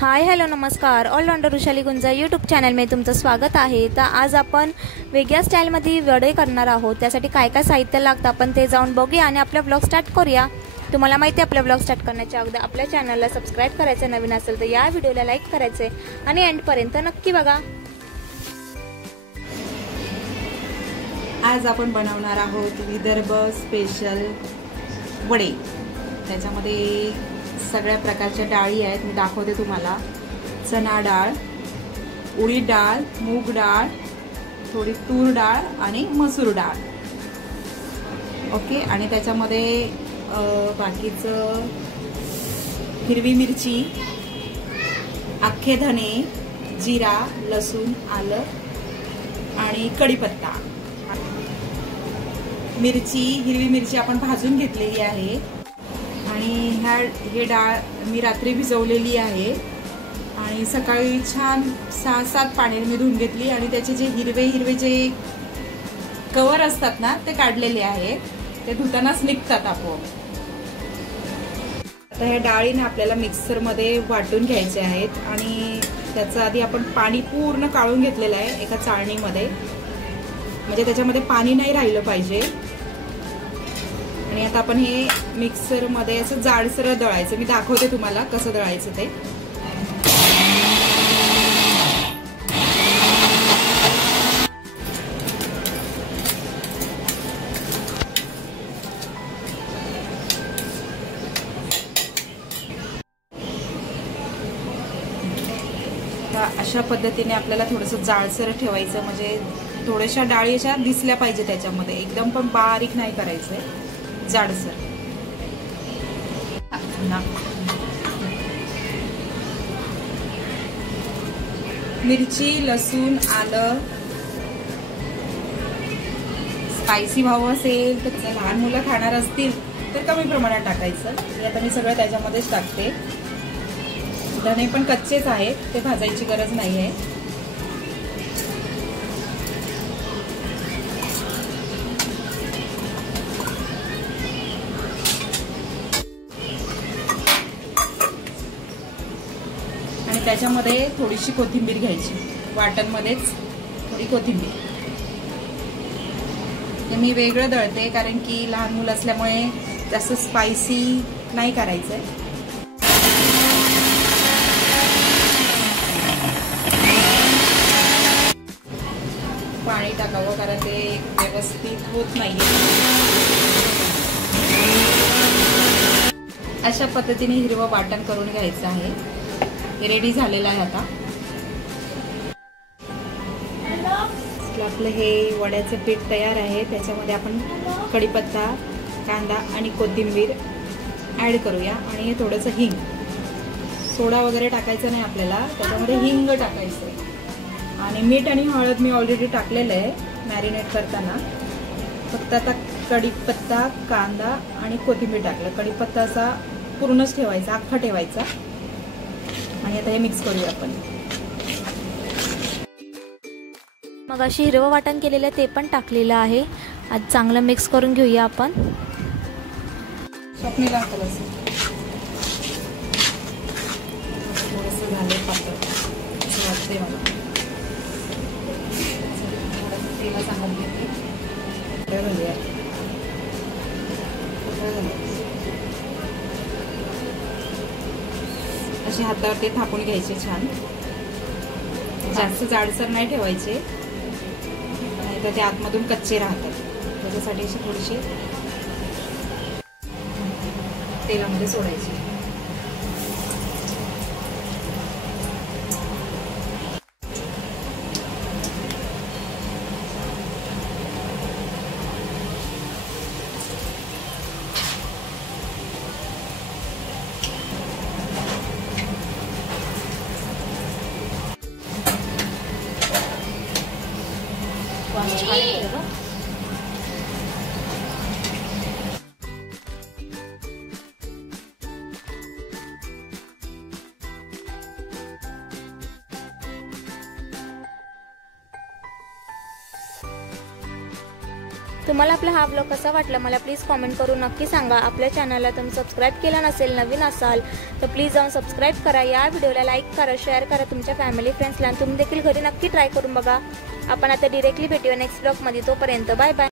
Hi hello नमस्कार. Allrounder Vrushali गुंजा YouTube channel में तुमचं स्वागत आहे. तर आज आपण वेगळ्या स्टाईलमध्ये वडे करणार आहोत. त्यासाठी काय काय साहित्य लागतं आपण ते जाऊन बघूया आणि आपला ब्लॉग स्टार्ट करूया. तुम्हाला माहिती आहे आपला ब्लॉग स्टार्ट करण्याच्या अगोदर आपल्या चॅनलला सबस्क्राईब करायचं, नवीन असेल तर या व्हिडिओला लाईक करायचे आणि एंडपर्यंत नक्की बघा. आज आपण बनवणार आहोत विदर्भ स्पेशल वडे. त्याच्यामध्ये सगळ्या प्रकारच्या डाळी आहेत, मी दाखवते तुम्हाला. चना डाळ, उडीद डाळ, मूग डाळ, थोडी तूर डाळ आणि मसूर डाळ. ओके. आणि त्याच्यामध्ये बाकीचं हिरवी मिरची, अख्खे धने, जिरा, लसूण, आलं आणि कढीपत्ता. हिरवी मिरची आपण भाजून घेतलेली आहे आणि हे डाळ मी रात्री भिजवलेली आहे आणि सकाळी छान 6-7 पाण्याने मी धुवून घेतली आणि त्याचे जे हिरवे जे कवर असतात ना ते काढलेले आहेत. ते धुतानाच निघतात आपोआप. आता ह्या डाळीने आपल्याला मिक्सरमध्ये वाटून घ्यायचे आहेत आणि त्याचं आधी आपण पाणी पूर्ण काढून घेतलेलं आहे एका चाळणीमध्ये, म्हणजे त्याच्यामध्ये पाणी नाही राहिलं पाहिजे. आणि आता आपण हे मिक्सरमध्ये असं जाडसर दळायचं. मी दाखवते तुम्हाला कसं दळायचं ते. अशा पद्धतीने आपल्याला थोडंसं जाडसर ठेवायचं, म्हणजे थोड्याशा डाळी अशा दिसल्या पाहिजे त्याच्यामध्ये. एकदम पण बारीक नाही करायचंय, जाडसर. मिरची, लसूण, आलं. स्पायसी भाव असेल तर लहान मुलं खाणार असतील तर कमी प्रमाणात टाकायचं. आता मी सगळं त्याच्यामध्येच टाकते. धने पण कच्चेच आहेत, ते भाजायची गरज नाही आहे. आणि त्याच्यामध्ये थोडीशी कोथिंबीर घ्यायची, वाटणमध्येच थोडी कोथिंबीर. हे मी वेगळं दळते कारण की लहान मुलं असल्यामुळे जास्त स्पायसी नाही करायचंय. पाणी टाकावं कारण ते व्यवस्थित होत नाही. अशा पद्धतीने हिरवं वाटण करून घ्यायचं आहे. हे रेडी झालेलं आहे. आता आपलं हे वड्याचं पीठ तयार आहे. त्याच्यामध्ये आपण कढीपत्ता, कांदा आणि कोथिंबीर ॲड करूया आणि हे थोडंसं हिंग. सोडा वगैरे टाकायचं नाही आपल्याला, त्याच्यामध्ये हिंग टाकायचं आहे. आणि मीठ आणि हळद मी ऑलरेडी टाकलेलं आहे मॅरिनेट करताना. फक्त आता कढीपत्ता, कांदा आणि कोथिंबीर टाकलं. कढीपत्ता असा पूर्णच ठेवायचा, अख्खा ठेवायचा. आणि आता हे मिक्स करूया आपण. मग अशी हिरवं वाटण केलेलं ते पण टाकलेलं आहे. आज चांगलं मिक्स करून घेऊया आपण. स्वप्नीला थोडंसं झालं पातळ असं वाटतंय मला. तेला सांगत घेते. असे हातावर ते थापून घ्यायचे छान. जास्त जाडसर नाही ठेवायचे, नाही तर ते आतमधून कच्चे राहतात. त्याच्यासाठी अशी थोडीशी तेलामध्ये सोडायची. तुम्हाला आपला हा व्लॉग कसा वाटला मला प्लीज कॉमेंट करून नक्की सांगा. आपल्या चॅनलला तुम्ही सबस्क्राईब केलं नसेल, नवीन असाल तर प्लीज जाऊन सबस्क्राईब करा. या व्हिडिओला लाईक करा, शेअर करा तुमच्या फॅमिली फ्रेंड्सला. तुम्ही देखील घरी नक्की ट्राय करून बघा. आपण आता डिरेक्टली भेटूया नेक्स्ट व्लॉगमध्ये. तोपर्यंत बाय बाय.